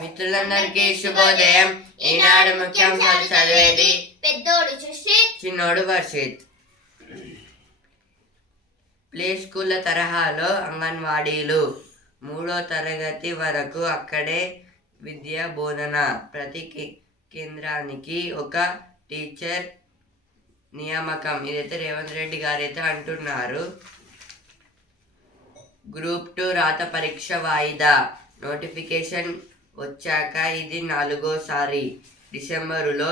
మిత్రులందరికీ శుభోదయం. ఈనాడు ముఖ్యాంశాలు చదివేది పెద్దోడు సుశ్రీత్, చిన్నోడు వర్షిత్. ప్లే స్కూళ్ళ తరహాలో అంగన్వాడీలు 3వ తరగతి వరకు అక్కడే విద్యా బోధన. ప్రతి కేంద్రానికి ఒక టీచర్ నియామకం. ఇదైతే రేవంత్ రెడ్డి గారు అయితే అంటున్నారు. గ్రూప్ 2 రాత పరీక్ష వాయిదా. నోటిఫికేషన్ వచ్చాక ఇది 4వసారి. డిసెంబరులో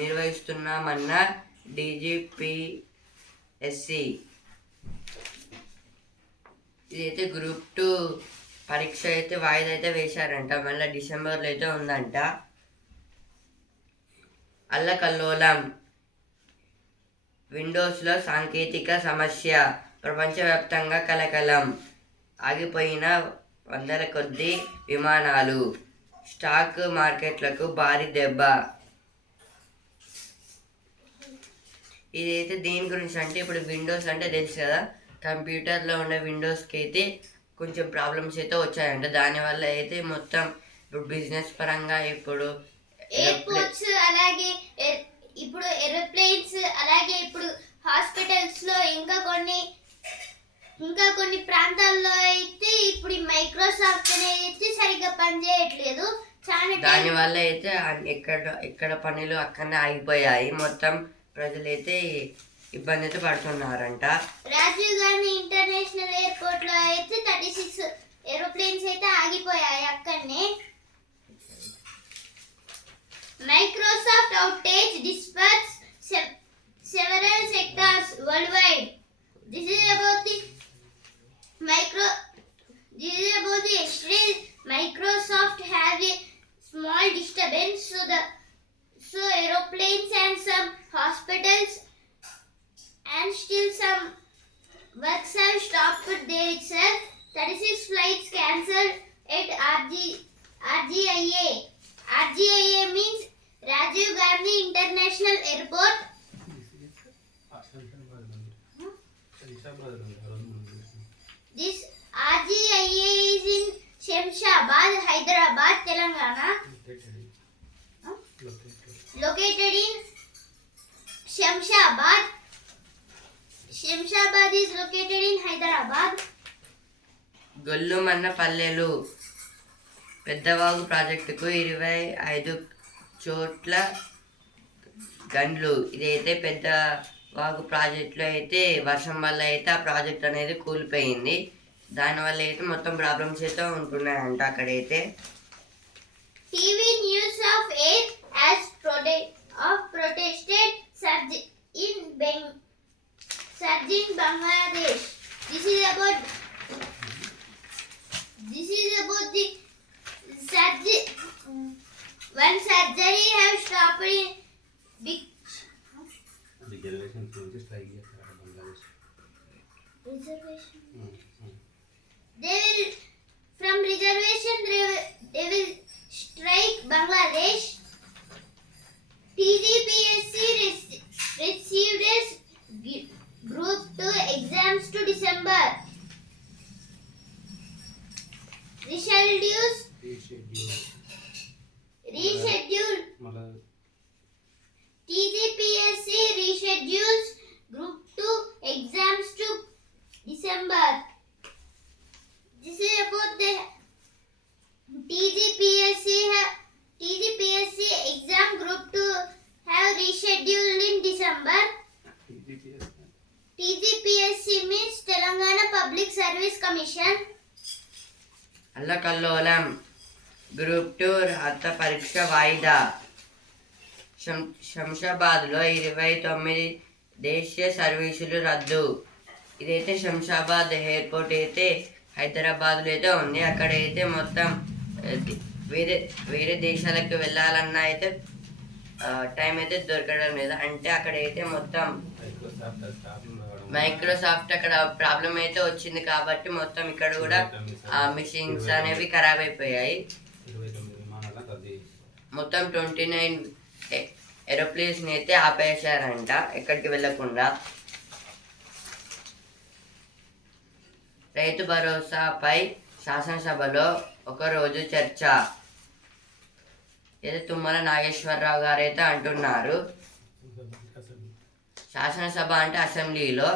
నిర్వహిస్తున్నామన్న DGPSC. ఇదైతే గ్రూప్ 2 పరీక్ష అయితే వాయిదా అయితే వేశారంట. మళ్ళీ డిసెంబర్లో అయితే ఉందంట. అల్లకల్లోలం. విండోస్లో సాంకేతిక సమస్య. ప్రపంచవ్యాప్తంగా కలకలం. ఆగిపోయిన వందల కొద్దీ విమానాలు. స్టాక్ మార్కెట్లకు భారీ దెబ్బ. ఇదైతే దేని గురించి అంటే, ఇప్పుడు విండోస్ అంటే తెలుసు కదా, కంప్యూటర్లో ఉన్న విండోస్కి అయితే కొంచెం ప్రాబ్లమ్స్ అయితే వచ్చాయంట. దానివల్ల అయితే మొత్తం ఇప్పుడు బిజినెస్ పరంగా ఇప్పుడు ఎయిర్పోర్ట్స్, అలాగే ఇప్పుడు ఏరోప్లేన్స్, అలాగే ఇప్పుడు హాస్పిటల్స్ లో ఇంకా కొన్ని ప్రాంతాల్లో అయితే ఇప్పుడు మైక్రోసాఫ్ట్ అనేది అయితే సరిగ్గా పనిచేయట్లేదు. దాని వల్ల అయితే ఎక్కడ పనులు అక్కడనే ఆగిపోయాయి. మొత్తం ప్రజలైతే ఇబ్బంది అయితే పడుతున్నారంట. రాజీవ్ గాంధీ ఇంటర్నేషనల్ ఎయిర్పోర్ట్ లో అయితే 36 ఏరోప్లేన్స్ అయితే ఆగిపోయాయి అక్కడనే. Microsoft outage disrupts several sectors worldwide. This is about the yesterday Microsoft have a small disturbance, so aeroplanes and some hospitals and still some works have stopped there itself. 36 flights cancelled at RGIA. RGIA means Rajiv Gandhi International Airport. This RGIA is in Shamshabad, Hyderabad, Telangana. Located in Shamshabad. Shamshabad is located in Hyderabad. గొల్లుమన్న పల్లెలు. పెద్దవాగు ప్రాజెక్టుకు 25 చోట్ల గండ్లు. ఇదైతే పెద్ద వాగు ప్రాజెక్టులో అయితే వర్షం వల్ల అయితే ఆ ప్రాజెక్ట్ అనేది కూలిపోయింది. దానివల్ల అయితే మొత్తం ప్రాబ్లమ్స్ అయితే ఉంటున్నాయంట అక్కడైతే. TV news of air as protested surge in Bangladesh. This is about the surgery. One surgery have stopped in big reservation. They will from reservation they will strike Bangladesh. TGPSC received its group 2 exams to December. Reschedule. TGPSC reschedules Group 2 exams to December. This is about the TGPSC exam Group 2 have rescheduled in December. TGPSC means Telangana Public Service Commission. అల్లకల్లోలం. Group 2 రాత పరీక్ష వాయిదా. శంషాబాద్లో 29 దేశీయ సర్వీసులు రద్దు. ఇదైతే Shamshabad airport అయితే హైదరాబాద్లో అయితే ఉంది. అక్కడైతే మొత్తం వేరే దేశాలకు వెళ్ళాలన్నా అయితే టైం అయితే దొరకడం లేదు. అంటే అక్కడైతే మొత్తం మైక్రోసాఫ్ట్ అక్కడ ప్రాబ్లం అయితే వచ్చింది కాబట్టి మొత్తం ఇక్కడ కూడా మిషన్స్ అనేవి ఖరాబ్ అయిపోయాయి. మొత్తం 29 ఏరోప్లేన్స్ని అయితే ఆపేశారంట ఎక్కడికి వెళ్ళకుండా. రైతు భరోసాపై శాసనసభలో ఒకరోజు చర్చ. ఏదో తుమ్మల నాగేశ్వరరావు గారు అయితే అంటున్నారు, శాసనసభ అంటే అసెంబ్లీలో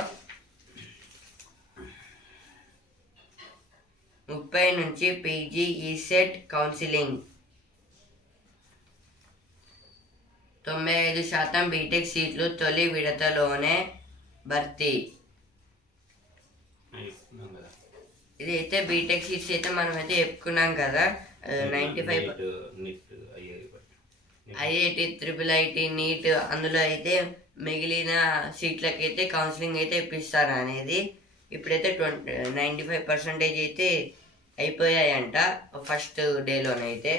30 నుంచి పీజీ ఈసెట్ కౌన్సిలింగ్, 95% బీటెక్ సీట్లు తొలి విడతలోనే భర్తీ. ఇదైతే బీటెక్ సీట్స్ అయితే మనం అయితే చెప్పుకున్నాం కదా, 95 ఐఐటి, IIT, నీట్, అందులో అయితే మిగిలిన సీట్లకైతే కౌన్సిలింగ్ అయితే ఇప్పిస్తారు అనేది. ఇప్పుడైతే 95% అయితే అయిపోయాయంట ఫస్ట్ డేలోనైతే.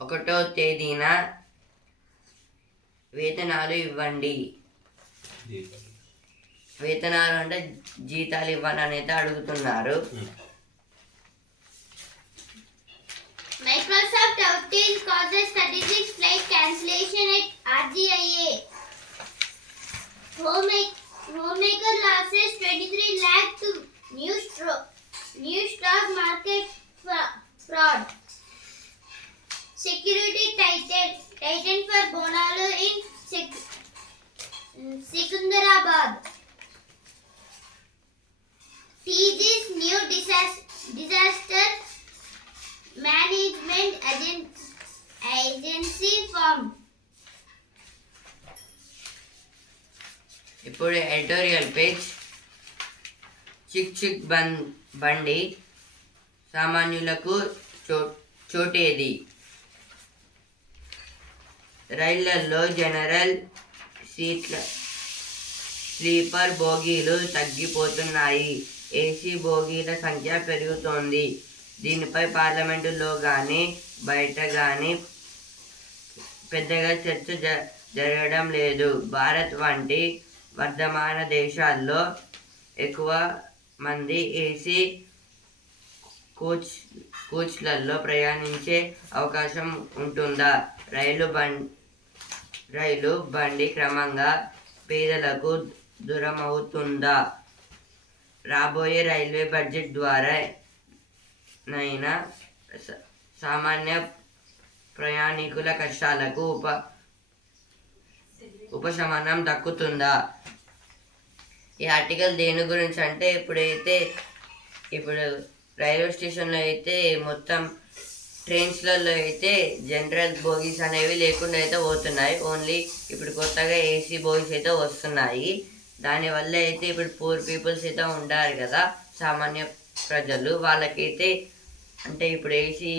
1వ తేదీన వేతనాలు ఇవ్వండి. వేతనాలు అంటే జీతాలు ఇవ్వండి అని అయితే అడుగుతున్నారు. Microsoft outage causes 36 flight cancellation at RGIA. Homemaker losses 23 lakh to new stock market fraud. Security tighten for Bonalu in Secunderabad. TG's new disaster management agency formed. ఇప్పుడు ఎడిటోరియల్ పేజ్. చిక్ బండి సామాన్యులకు చోటేది. రైళ్లలో జనరల్ సీట్ల స్లీపర్ బోగీలు తగ్గిపోతున్నాయి, ఏసీ బోగీల సంఖ్య పెరుగుతోంది. దీనిపై పార్లమెంటులో కానీ బయట కానీ పెద్దగా చర్చ జరగడం లేదు. భారత్ వంటి వర్ధమాన దేశాల్లో ఎక్కువ మంది ఏసీ కోచ్లలో ప్రయాణించే అవకాశం ఉంటుందా? రైలు బండి క్రమంగా పేదలకు దూరమవుతుందా? రాబోయే రైల్వే బడ్జెట్ ద్వారా నైనా సామాన్య ప్రయాణికుల కష్టాలకు ఉపశమనం దక్కుతుందా? ఈ ఆర్టికల్ దేని గురించి అంటే, ఇప్పుడు రైల్వే స్టేషన్లో అయితే మొత్తం ట్రైన్స్లలో అయితే జనరల్ బోగీస్ అనేవి లేకుండా అయితే పోతున్నాయి. ఓన్లీ ఇప్పుడు కొత్తగా ఏసీ బోగీస్ అయితే వస్తున్నాయి. దానివల్ల అయితే ఇప్పుడు పూర్ పీపుల్స్ అయితే ఉండారు కదా, సామాన్య ప్రజలు, వాళ్ళకైతే అంటే ఇప్పుడు ఏసీ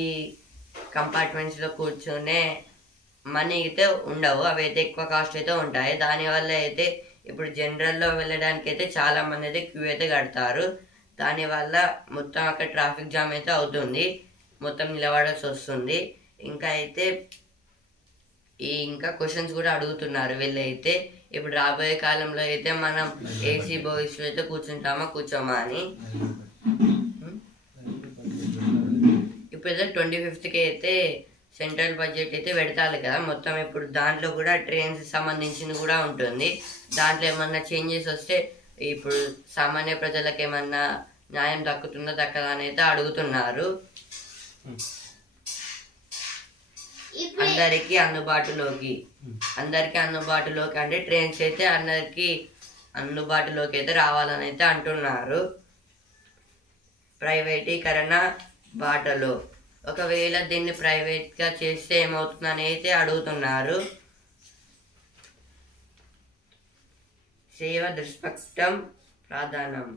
కంపార్ట్మెంట్స్లో కూర్చునే మనీ అయితే ఉండవు, అవి అయితే ఎక్కువ కాస్ట్ అయితే ఉంటాయి. దానివల్ల అయితే ఇప్పుడు జనరల్లో వెళ్ళడానికి అయితే చాలామంది అయితే క్యూ అయితే కడతారు. దానివల్ల మొత్తం అక్కడ ట్రాఫిక్ జామ్ అయితే అవుతుంది, మొత్తం నిలబడాల్సి వస్తుంది. ఇంకా అయితే ఇంకా క్వశ్చన్స్ కూడా అడుగుతున్నారు వీళ్ళైతే, ఇప్పుడు రాబోయే కాలంలో అయితే మనం ఏసీ బోగీస్లో అయితే కూర్చోమా అని. ఇప్పుడైతే 25కి అయితే సెంట్రల్ బడ్జెట్ అయితే పెడతారు కదా మొత్తం. ఇప్పుడు దాంట్లో కూడా ట్రైన్స్ సంబంధించింది కూడా ఉంటుంది. దాంట్లో ఏమన్నా చేంజెస్ వస్తే ఇప్పుడు సామాన్య ప్రజలకు ఏమన్నా న్యాయం దక్కుతుందా దక్కదా అని అయితే అడుగుతున్నారు. అందరికీ అందుబాటులోకి అంటే ట్రైన్స్ అయితే అందరికీ అందుబాటులోకి అయితే రావాలని అయితే అంటున్నారు. ప్రైవేటీకరణ బాటలో, ఒకవేళ దీన్ని ప్రైవేట్గా చేస్తే ఏమవుతుందని అయితే అడుగుతున్నారు. సేవ దృక్పథం ప్రధానం.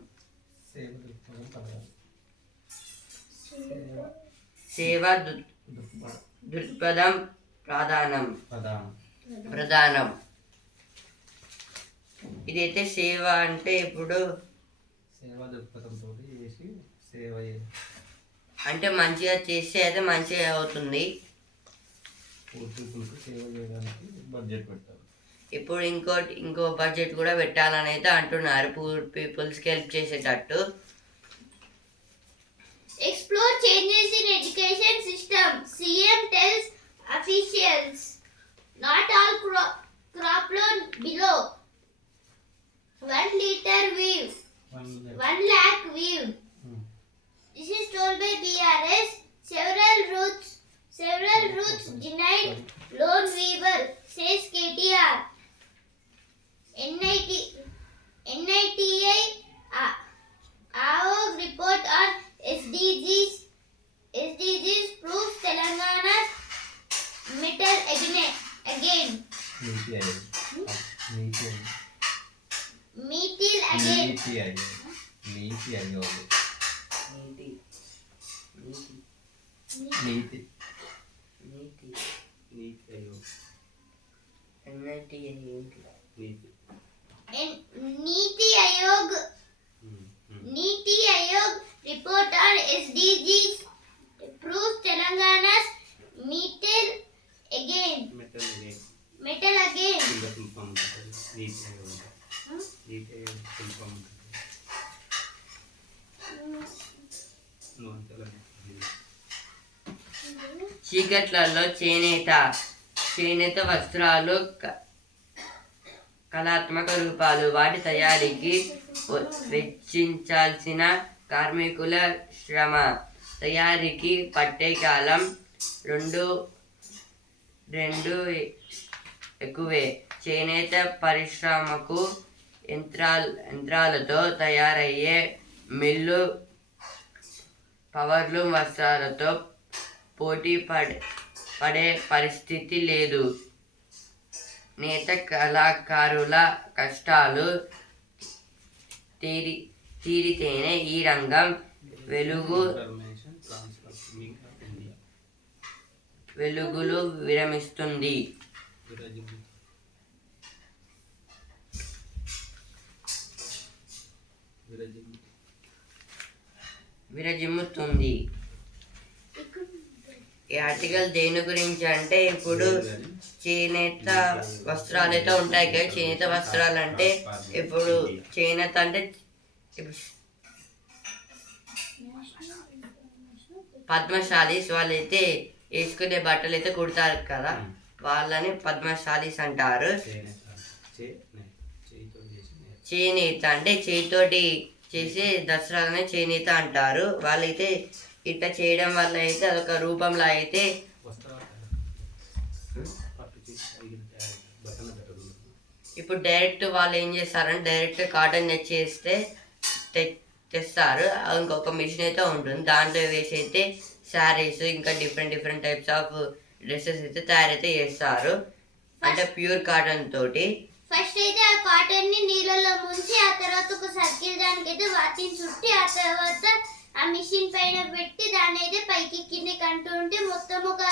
దృక్పథం ప్రధానం. ఇదైతే సేవ అంటే ఇప్పుడు సేవ దృక్పథంతో సేవ అంటే మంచిగా చేస్తే అయితే మంచిగా అవుతుంది. సేవ చేయడానికి బడ్జెట్ పెట్టాలి. ఇప్పుడు ఇంకో బడ్జెట్ కూడా పెట్టాలని అయితే అంటున్నారు, పూర్ పీపుల్స్కి హెల్ప్ చేసేటట్టు. Explore changes in education system. CM tells officials. Not all crop loan below 1 liter weave. again. NITI Aayog NITI Aayog NITI NITI NITI NITI NITI Aayog NIT ఏంటి? నీతి Niti Aayog. Niti Aayog report on SDGs proves Telangana's metal again. Metal Metal again again. ఇంకా శిల్పం ఉంటుంది నీతి ఆయోగ్ నీతి ఆయోగ్ శిల్పం ఉంటుంది నువ్వు అంతేలా చీకట్లలో చేనేత వస్త్రాలు కళాత్మక రూపాలు. వాటి తయారీకి వెచ్చించాల్సిన కార్మికుల శ్రమ, తయారీకి పట్టే కాలం రెండు ఎక్కువే. చేనేత పరిశ్రమకు యంత్రాలతో తయారయ్యే మిల్లు పవర్లూమ్ వస్త్రాలతో పోటీ పడే పరిస్థితి లేదు. నేత కళాకారుల కష్టాలు తీరితేనే ఈ రంగం ఇన్ఫర్మేషన్ ట్రాన్స్ఫర్మింగ్ ఆఫ్ ఇండియా వెలుగులు విరమిస్తుంది. విరజిమ్ముతుంది. ఈ ఆర్టికల్ దేని గురించి అంటే ఇప్పుడు చేనేత వస్త్రాలు అయితే ఉంటాయి కదా, చేనేత వస్త్రాలు అంటే ఇప్పుడు చేనేత అంటే ఇప్పుడు పద్మశాలీస్ వాళ్ళైతే వేసుకునే బట్టలు అయితే కుడతారు కదా, వాళ్ళని పద్మశాలీస్ అంటారు. చేనేత అంటే చేతితోటి చేసే దసరాలనే చేనేత అంటారు. వాళ్ళైతే ఇట్లా చేయడం వల్ల అయితే అదొక రూపంలో అయితే ఇప్పుడు డైరెక్ట్ వాళ్ళు ఏం చేస్తారంటే డైరెక్ట్ కాటన్ తెస్తారు. ఇంకొక మిషన్ అయితే ఉంటుంది, దాంట్లో వేసి అయితే శారీస్ ఇంకా డిఫరెంట్ టైప్స్ ఆఫ్ డ్రెస్సెస్ అయితే తయారైతే చేస్తారు. అంటే ప్యూర్ కాటన్ తోటి ఫస్ట్ అయితే ఆ కాటన్ ని నీళ్ళలో ముంచి ఆ తర్వాత ఒక సర్కిల్ దానికి అయితే వాటిని చుట్టి ఆ తర్వాత ఆ మిషన్ పైన పెట్టి దాన్ని అయితే పైకి కిందికి అంటూ ఉంటే మొత్తం ఒక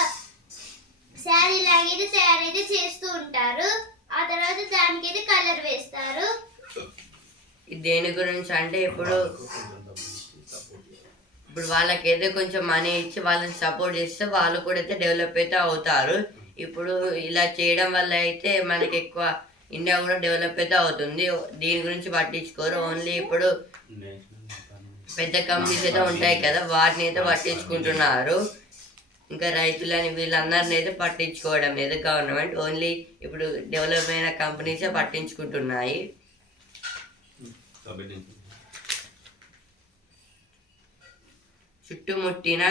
శారీ లాగైతే తయారైతే చేస్తూ ఉంటారు. ఆ తర్వాత దానికైతే కలర్ వేస్తారు. ఇది దేని గురించి అంటే ఇప్పుడు వాళ్ళకైతే కొంచెం మనీ ఇచ్చి వాళ్ళని సపోర్ట్ చేస్తే వాళ్ళు కూడా అయితే డెవలప్ అయితే అవుతారు. ఇప్పుడు ఇలా చేయడం వల్ల అయితే మనకి ఎక్కువ ఇండియా కూడా డెవలప్ అయితే అవుతుంది. దీని గురించి పట్టించుకోరు. ఓన్లీ ఇప్పుడు పెద్ద కంపెనీస్ అయితే ఉంటాయి కదా, వాటిని అయితే పట్టించుకుంటున్నారు. ఇంకా రైతులని వీళ్ళందరిని అయితే పట్టించుకోవడం లేదు గవర్నమెంట్. ఓన్లీ ఇప్పుడు డెవలప్ అయిన కంపెనీసే పట్టించుకుంటున్నాయి. చుట్టుముట్టిన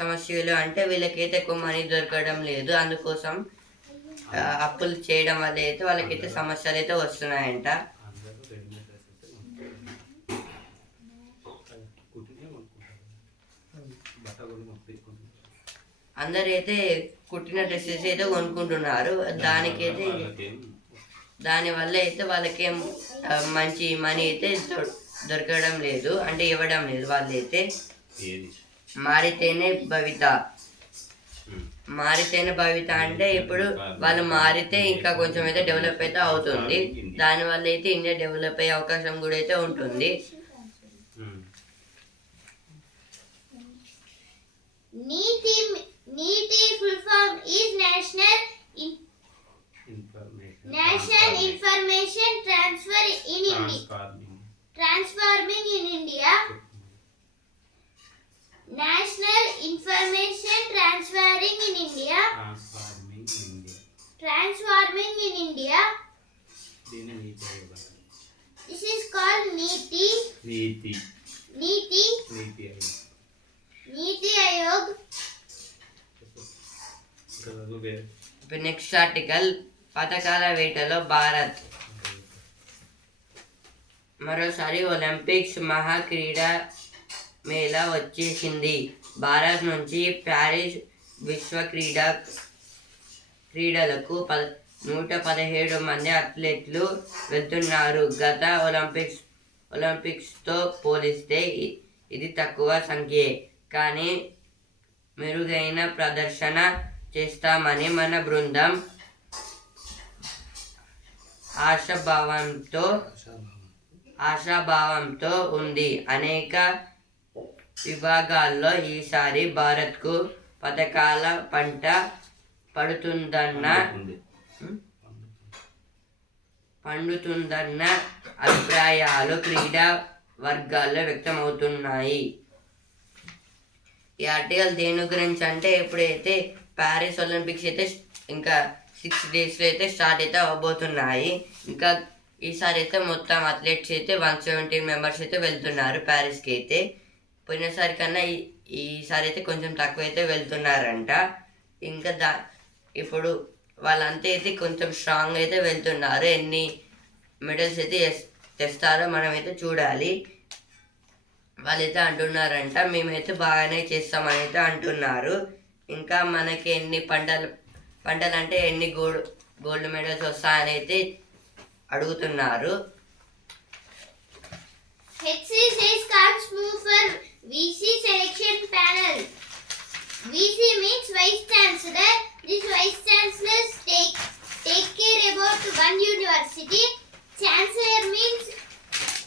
సమస్యలు అంటే వీళ్ళకైతే ఎక్కువ మనీ దొరకడం లేదు. అందుకోసం అప్పులు చేయడం వల్ల అయితే వాళ్ళకైతే సమస్యలు అయితే వస్తున్నాయంట. అందరూ అయితే కుట్టిన డ్రెస్సెస్ అయితే కొనుక్కుంటున్నారు. దానివల్ల అయితే వాళ్ళకేం మంచి మనీ అయితే దొరకడం లేదు, అంటే ఇవ్వడం లేదు. వాళ్ళైతే మారితేనే భవిత అంటే ఇప్పుడు వాళ్ళు మారితే ఇంకా కొంచెం అయితే డెవలప్ అయితే అవుతుంది. దానివల్ల అయితే ఇండియా డెవలప్ అయ్యే అవకాశం కూడా అయితే ఉంటుంది. NITI full form is national information transforming in India. National information transferring in India. Transforming in India. This is called Niti Aayog. Next article పథకాల వేటలో భారత్. మరోసారి ఒలింపిక్స్ మహాక్రీడా మేళా వచ్చేసింది. భారత్ నుంచి ప్యారిస్ విశ్వ క్రీడలకు 117 మంది అథ్లెట్లు వెళ్తున్నారు. గత ఒలింపిక్స్తో పోలిస్తే ఇది తక్కువ సంఖ్యే, కానీ మెరుగైన ప్రదర్శన చేస్తామని మన బృందం ఆశాభావంతో ఉంది. అనేక విభాగాల్లో ఈసారి భారత్కు పథకాల పంట పండుతుందన్న అభిప్రాయాలు క్రీడా వర్గాల్లో వ్యక్తమవుతున్నాయి. ఈ ఆర్టికల్ దేని గురించి అంటే ఎప్పుడైతే ప్యారిస్ ఒలింపిక్స్ అయితే ఇంకా 6 డేస్లో అయితే స్టార్ట్ అయితే అవ్వబోతున్నాయి. ఇంకా ఈసారి అయితే మొత్తం అథ్లెట్స్ అయితే 117 మెంబర్స్ అయితే వెళ్తున్నారు ప్యారిస్కి అయితే. పోయినసారి కన్నా ఈసారి అయితే కొంచెం తక్కువ అయితే వెళ్తున్నారంట. ఇంకా ఇప్పుడు వాళ్ళంతా అయితే కొంచెం స్ట్రాంగ్ అయితే వెళ్తున్నారు. ఎన్ని మెడల్స్ అయితే తెస్తారో మనమైతే చూడాలి. వాళ్ళైతే అంటున్నారంట మేమైతే బాగానే చేస్తామని అయితే అంటున్నారు. ఇంకా మనకి ఎన్ని పంటలు అంటే ఎన్ని గోల్డ్ మెడల్స్ వస్తాయని అయితే అడుగుతున్నారు. HC says can't move for VC selection panel. VC means Vice Chancellor. These Vice Chancellors take care about one university. Chancellor means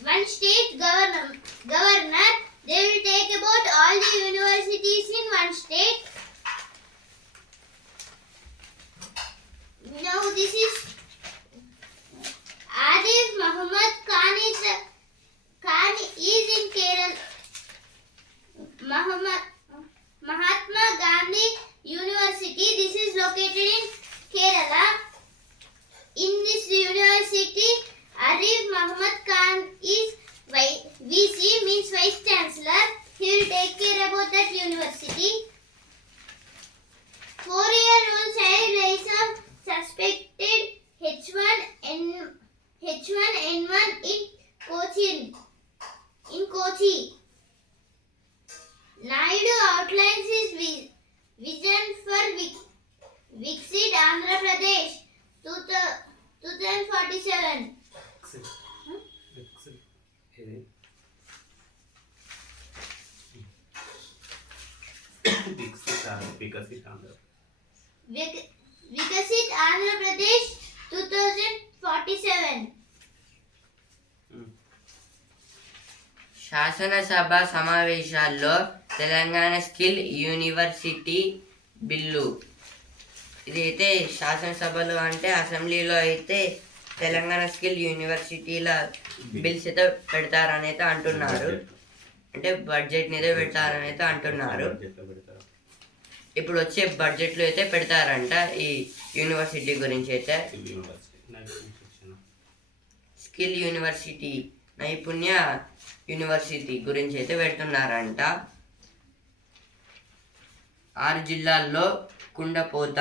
one state governor. They will take about all the universities in one state. Now this is Arif Muhammad Khan is in Kerala. Mahatma Gandhi University. This is located in Kerala. In this university, Arif Muhammad Khan is VC, means Vice Chancellor. He will take care about that university. 4-year-old child lies of suspected H1N1 in Kochi. Naidu outlines his vision for Viksit Andhra Pradesh 2047. Vikasit Andhra Pradesh 2047. శాసనసభ సమావేశాల్లో Telangana skill university bill. ఇదైతే శాసనసభలో అంటే అసెంబ్లీలో అయితే Telangana skill యూనివర్సిటీల bills అయితే పెడతారని అయితే అంటున్నారు. అంటే బడ్జెట్ని అయితే పెడతారని అయితే అంటున్నారు. ఇప్పుడు వచ్చే బడ్జెట్లో అయితే పెడతారంట ఈ యూనివర్సిటీ గురించి అయితే. స్కిల్ యూనివర్సిటీ, నైపుణ్య యూనివర్సిటీ గురించి అయితే పెడుతున్నారంట. 6 జిల్లాల్లో కుండపోత.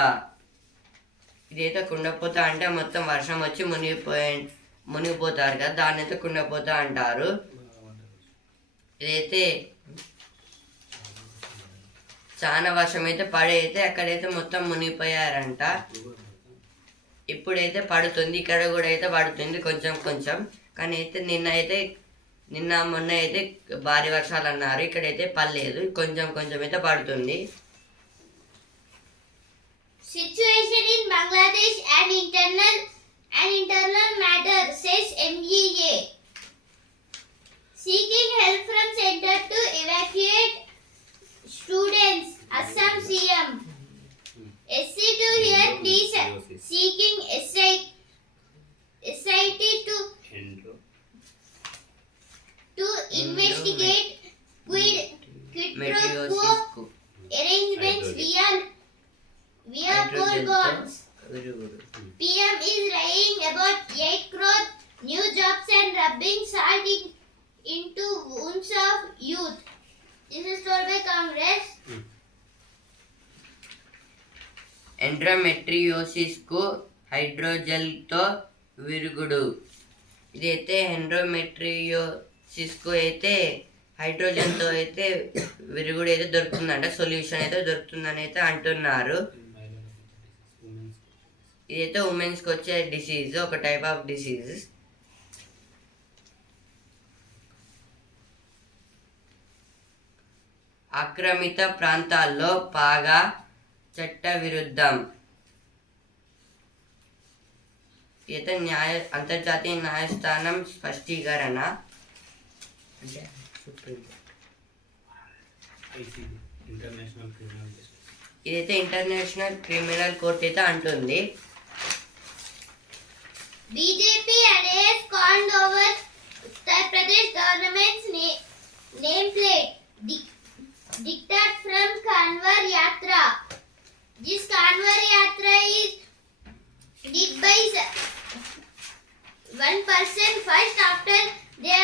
ఇదైతే కుండపోత అంటే మొత్తం వర్షం వచ్చి మునిగిపోతారు కదా, దాన్ని అయితే కుండపోత అంటారు. ఇదైతే చాలా వర్షం అయితే పడి అయితే అక్కడైతే మొత్తం మునిగిపోయారంట. ఇప్పుడైతే పడుతుంది, ఇక్కడ కూడా అయితే పడుతుంది కొంచెం. కానీ అయితే నిన్న మొన్న అయితే భారీ వర్షాలు అన్నారు. ఇక్కడైతే పడలేదు, కొంచెం అయితే పడుతుంది. Situation in Bangladesh and internal matter, says MEA. Seeking help from center to evacuate students, Assam CM. SC to hear please seeking SIT to investigate quid pro quo arrangements via gold bonds. PM is lying about 8 crore new jobs and rubbing salt into wounds of youth. This is told by Congress. ఎండ్రోమెట్రియోసిస్ కు hydrogel తో విరుగుడు. ఇదైతే ఎండ్రోమెట్రియోసిస్ కు అయితే hydrogen తో అయితే విరుగుడు అయితే దొరుకుతుందంట, సొల్యూషన్ అయితే దొరుకుతుందని అయితే అంటున్నారు. ఇదైతే ఉమెన్స్కి వచ్చే డిసీజ్, ఒక టైప్ ఆఫ్ డిసీజ్. ఆక్రమిత ప్రాంతాల్లో పాగా చట్ట విరుద్ధం. ఇదైతే అంతర్జాతీయ న్యాయస్థానం స్పష్టీకరణ, అంటే supreme. ICC international criminal justice. ఇదైతే ఇంటర్నేషనల్ క్రిమినల్ కోర్ట్ అయితే అంటుంది. BJP has called over Uttar Pradesh government's nameplate diktat from Kanwar Yatra. This Kanwar Yatra is did by one person first. After they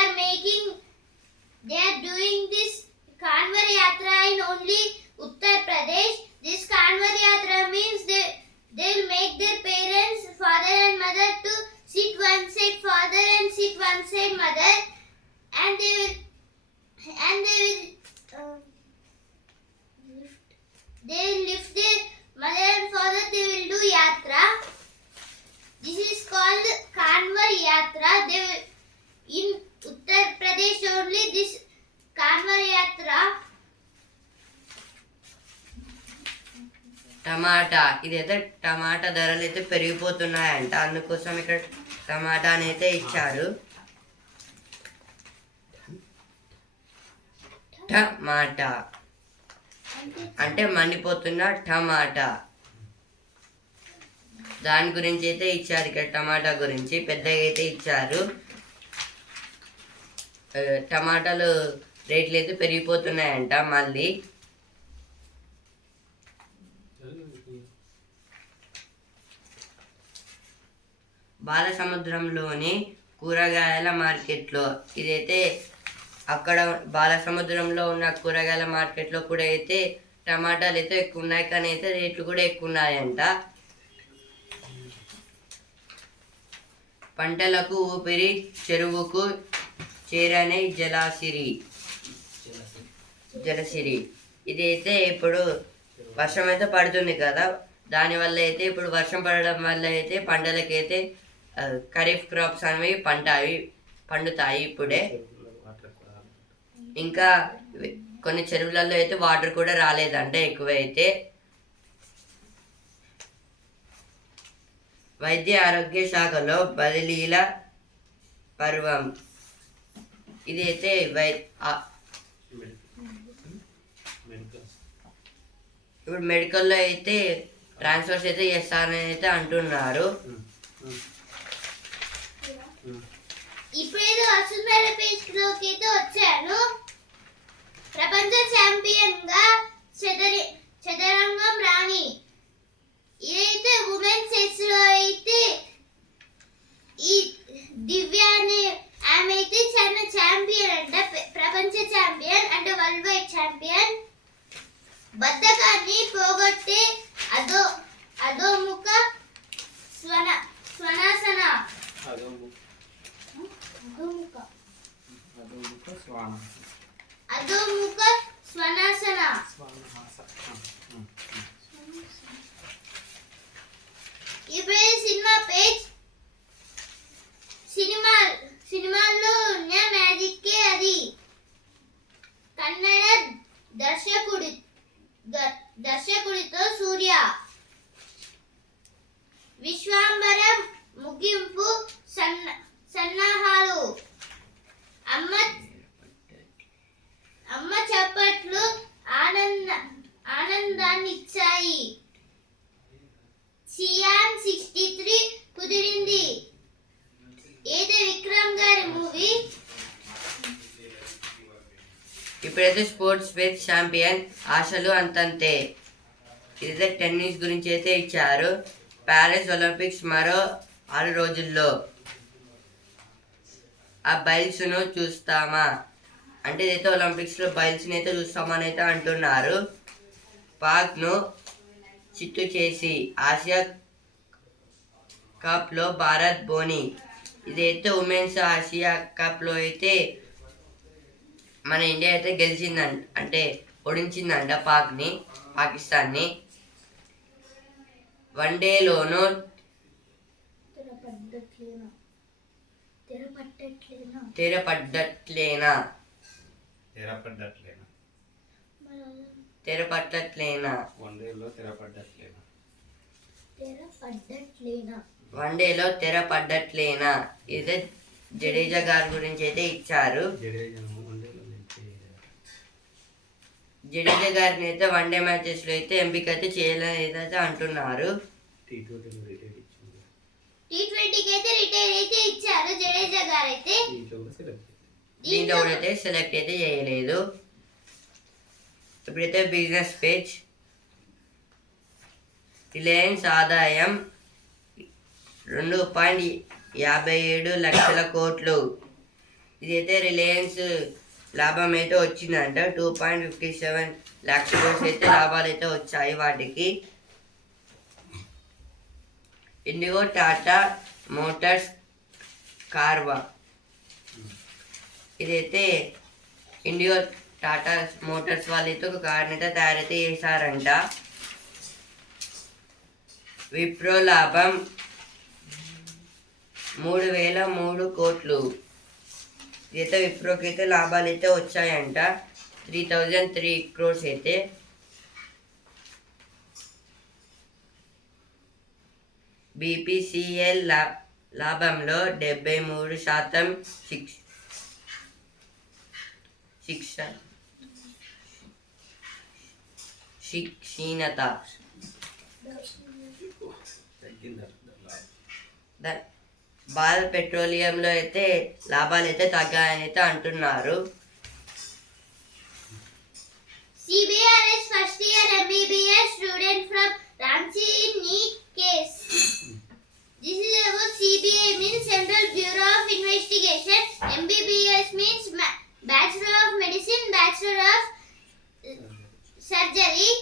are doing this Kanwar Yatra in only Uttar Pradesh. This Kanwar Yatra means they'll make their parents, father and mother, to sit one side father and sit one side mother, and they will lift their mother and father. They will do yatra. This is called Kanwar Yatra. They will, in Uttar Pradesh only this Kanwar Yatra. టమాటా, ఇదైతే టమాటా ధరలు అయితే పెరిగిపోతున్నాయంట, అందుకోసం ఇక్కడ టమాటా అని అయితే ఇచ్చారు. టమాటా అంటే మండిపోతున్న టమాటా, దాని గురించి అయితే ఇచ్చారు. ఇక్కడ టమాటా గురించి పెద్దగా అయితే ఇచ్చారు. టమాటాలు రేట్లు అయితే పెరిగిపోతున్నాయంట మళ్ళీ. బాలసముద్రంలోని కూరగాయల మార్కెట్లో, ఇదైతే అక్కడ బాలసముద్రంలో ఉన్న కూరగాయల మార్కెట్లో కూడా అయితే టమాటాలు అయితే ఎక్కువ ఉన్నాయి, కానీ అయితే రేట్లు కూడా ఎక్కువ ఉన్నాయంట. పంటలకు ఊపిరి చెరువుకు చేరని జలసిరి. ఇదైతే ఇప్పుడు వర్షం అయితే పడుతుంది కదా, దానివల్ల అయితే ఇప్పుడు వర్షం పడడం వల్ల అయితే పంటలకైతే ఖరీఫ్ క్రాప్స్ అనేవి పండుతాయి ఇప్పుడే. ఇంకా కొన్ని చెరువులలో అయితే వాటర్ కూడా రాలేదంటే ఎక్కువైతే. వైద్య ఆరోగ్య శాఖలో బదిలీల పర్వం. ఇదైతే ఇప్పుడు మెడికల్లో అయితే ట్రాన్స్ఫర్స్ అయితే చేస్తారని అయితే అంటున్నారు. ఇప్పుడేదో అసలు పేజ్లోకి అయితే వచ్చాను. ప్రపంచ ఛాంపియన్ గా చదరంగం రాణి. ఇదైతే ఉమెన్స్ చెస్ లో అయితే ఈ దివ్య అనే ఆమె అయితే చాలా ఛాంపియన్ అంట, ప్రపంచ ఛాంపియన్ అంటే వరల్డ్ వైడ్ ఛాంపియన్. బద్ధకాన్ని పోగొట్టే అధోముఖ స్వనాసన. అధోముఖ స్వనాసన. ఇప్పుడు సినిమా పేజ్. సినిమాల్లో ఉన్న మ్యాజిక్ అది. కన్నడ దర్శకుడితో సూర్య. విశ్వాంబర ముగింపు సన్నాహాలు. అమ్మ చప్పట్లు ఆనందాన్ని ఇచ్చాయి. సియాన్ 63 కుదిరింది. ఏదో విక్రమ్ గారి మూవీ. ఇప్పుడైతే స్పోర్ట్స్ పేజ్ ఛాంపియన్ ఆశలు అంతంతే. ఇదైతే టెన్నిస్ గురించి అయితే ఇచ్చారు. ప్యారిస్ ఒలింపిక్స్ మరో 6 రోజుల్లో. ఆ బైల్స్ను చూస్తామా అంటే ఇదైతే ఒలింపిక్స్లో బైల్స్ని అయితే చూస్తామని అయితే అంటున్నారు. పాక్ను చిత్తు చేసి ఆసియా కప్లో భారత్ బోని. ఇదైతే ఉమెన్స్ ఆసియా కప్లో అయితే మన ఇండియా అయితే గెలిచిందంట, అంటే ఓడించిందంట పాకిస్తాన్ని. వన్డేలోనూ తెరపడ్డట్లేనా తెరపడ్డట్లేనా తెరపట్టట్లేనా వన్డేలో తెరపడ్డట్లేనా వన్డేలో తెరపడ్డట్లేనా ఇదే జడేజా గారి గురించి అయితే ఇచ్చారు. జడేజాను వన్డేలో నిలిపి జడేజా గారిని అయితే వన్డే మ్యాచెస్ లో అయితే ఎంపిక అయితే చేయలేదైతే అంటున్నారు. T20 రిటైర్ ఇచ్చింది. T20కి అయితే రిటైర్ అయితే ఇచ్చారు జడేజా గారు అయితే. దీంట్లో కూడా అయితే సెలెక్ట్ అయితే చేయలేదు. ఇప్పుడైతే బిజినెస్ పేజ్. రిలయన్స్ ఆదాయం 2.57 లక్షల కోట్లు. ఇదైతే రిలయన్స్ లాభం అయితే వచ్చిందంట. 2.57 లక్షల కోట్లు అయితే లాభాలు అయితే వచ్చాయి వాటికి. ఇండిగో టాటా మోటార్స్ కార్వా. ఇదైతే ఇండిగో టాటా మోటార్స్ వాళ్ళు అయితే ఒక కార్ని అయితే తయారైతే చేశారంట. విప్రో లాభం 3003 కోట్లు. ఇదైతే విప్రోకి అయితే లాభాలు అయితే వచ్చాయంట 3003 crores అయితే. బీపీసీఎల్ లాభంలో 73% క్షీణత. భారత్ పెట్రోలియంలో అయితే లాభాలు అయితే తగ్గాయని అయితే అంటున్నారు. CBRS first year MBBS student from Ranchi NEET case. This is about CBI means Central Bureau of Investigation. MBBS means Bachelor of Medicine, Bachelor of Surgery.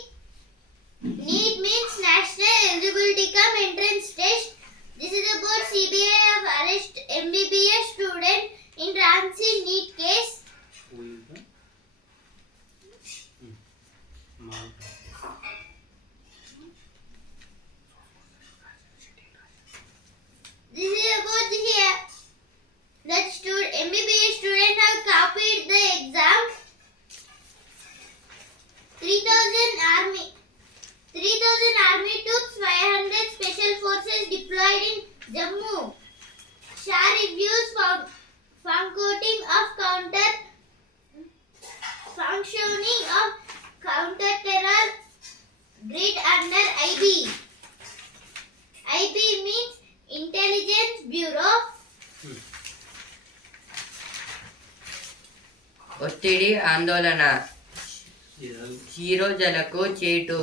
NEET means National Eligibility Cum Entrance Test. This is about CBI of arrest MBBS student in Ranchi NEET case. This is about that MBBS student have copied the exam. 3,000 army took 500 special forces deployed in Jammu. Shah reviews functioning of counter-terror grid under IB. IB means Intelligence Bureau. ఒత్తిడి ఆందోళన హీరోజలకు చీటు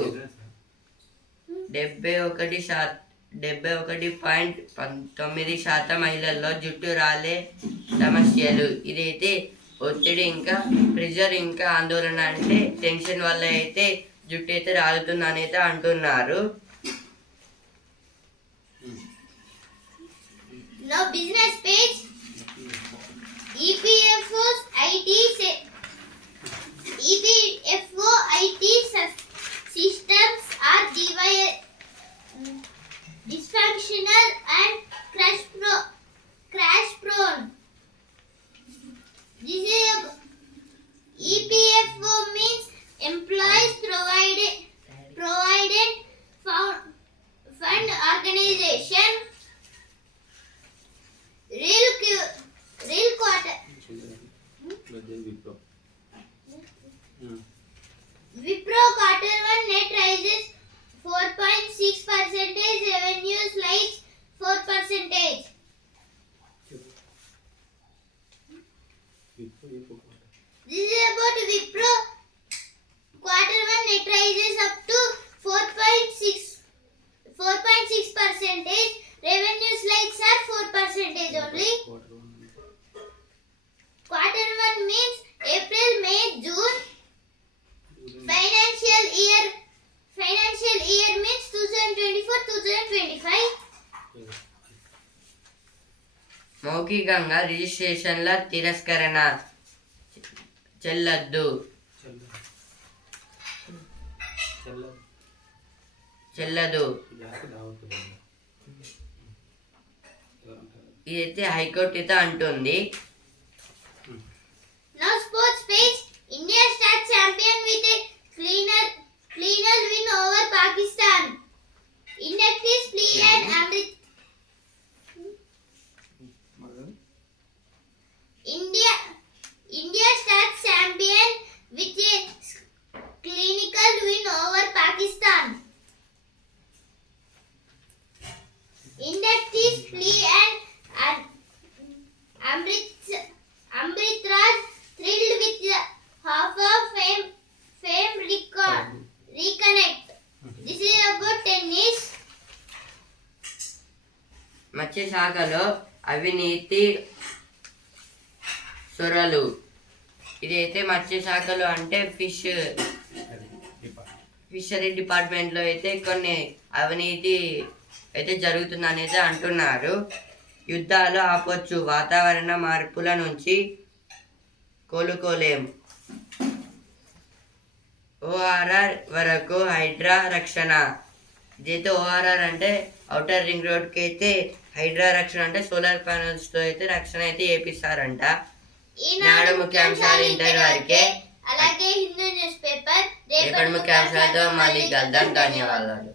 71.9% మహిళల్లో జుట్టు రాలే సమస్యలు. ఇదైతే ఒత్తిడి ఇంకా pressure ఇంకా ఆందోళన అంటే టెన్షన్ వల్ల అయితే జుట్టు అయితే రాలుతుందని అయితే అంటున్నారు. Now business page. EPFO IT systems are dysfunctional and crash prone. This is EPFO means employees provided fund organization. Real quarter. Wipro Q1 net rises 4.6%. Revenue slides 4%. This is about Wipro Q1 net rises up to 4.6%. Revenue slides are 4% only. Q1 means April, May, June. Financial year means 2024-2025. మౌఖికంగా రిజిస్ట్రేషన్ల తిరస్కరణ చెల్లదు. ఇదైతే high court అయితే అంటుంది. Now sports page. India starts champion with a cleaner win over Pakistan. Inductees Flea and Amrit. India starts champion with a clinical win over Pakistan. Inductees Flea and Amrit Raj thrilled with the Half of Fame reconnect. This is about tennis. మత్స్య శాఖలో అవినీతి సొరలు. ఇదైతే మత్స్య శాఖలో అంటే fishery డిపార్ట్మెంట్లో అయితే కొన్ని అవినీతి అయితే జరుగుతుందని అయితే అంటున్నారు. యుద్ధాలు ఆపొచ్చు, వాతావరణ మార్పుల నుంచి కోలుకోలేం. ఓఆర్ఆర్ వరకు హైడ్రా రక్షణ. ఇదైతే ఓఆర్ఆర్ అంటే అవుటర్ రింగ్ రోడ్కి అయితే హైడ్రా రక్షణ అంటే సోలార్ ప్యానల్స్తో అయితే రక్షణ అయితే చేపిస్తారంట. ఈనాడు ముఖ్యాంశాలు ఇంటర్ వరకే. అలాగే హిందూ న్యూస్ పేపర్ రేపటి ముఖ్యాంశాలతో మళ్ళీ కలుద్దాం. ధన్యవాదాలు.